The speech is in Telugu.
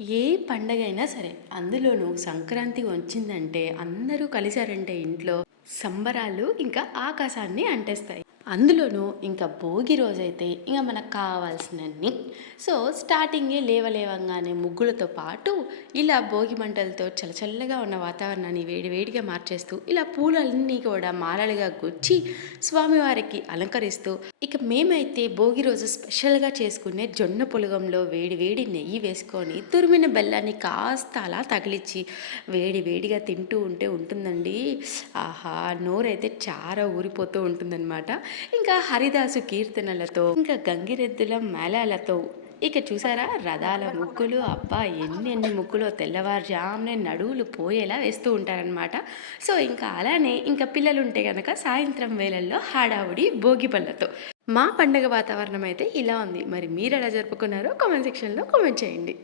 ఏ పండగైనా సరే, అందులోనూ సంక్రాంతి వచ్చిందంటే అందరూ కలిసారంటే ఇంట్లో సంబరాలు ఇంకా ఆకాశాన్ని అంటేస్తాయి. అందులోనూ ఇంకా భోగి రోజైతే ఇంక మనకు కావాల్సినన్ని. సో, స్టార్టింగే లేవలేవంగానే ముగ్గులతో పాటు ఇలా భోగి మంటలతో చల్లచల్లగా ఉన్న వాతావరణాన్ని వేడివేడిగా మార్చేస్తూ ఇలా పూలన్నీ కూడా మాలలుగా గుచ్చి స్వామివారికి అలంకరిస్తూ ఇక మేమైతే భోగి రోజు స్పెషల్‌గా చేసుకునే జొన్న పులగంలో వేడి వేడి నెయ్యి వేసుకొని, తురిమిన బెల్లాన్ని కాస్త అలా తగిలిచ్చి వేడి వేడిగా తింటూ ఉంటే ఉంటుందండి. ఆహా! నోరైతే చార ఊరిపోతూ ఉంటుందనమాట. ఇంకా హరిదాసు కీర్తనలతో, ఇంకా గంగిరెద్దుల మేళాలతో ఇక చూసారా రథాల ముగ్గులు అబ్బా! ఎన్నెన్ని ముగ్గులో తెల్లవారుజామునే నడువులు పోయేలా వేస్తూ ఉంటారనమాట. సో, ఇంకా అలానే ఇంకా పిల్లలుంటే గనక సాయంత్రం వేళల్లో హడావుడి భోగి పళ్ళతో. మా పండగ వాతావరణం అయితే ఇలా ఉంది. మరి మీరెలా జరుపుకున్నారో కామెంట్ సెక్షన్‌లో కామెంట్ చేయండి.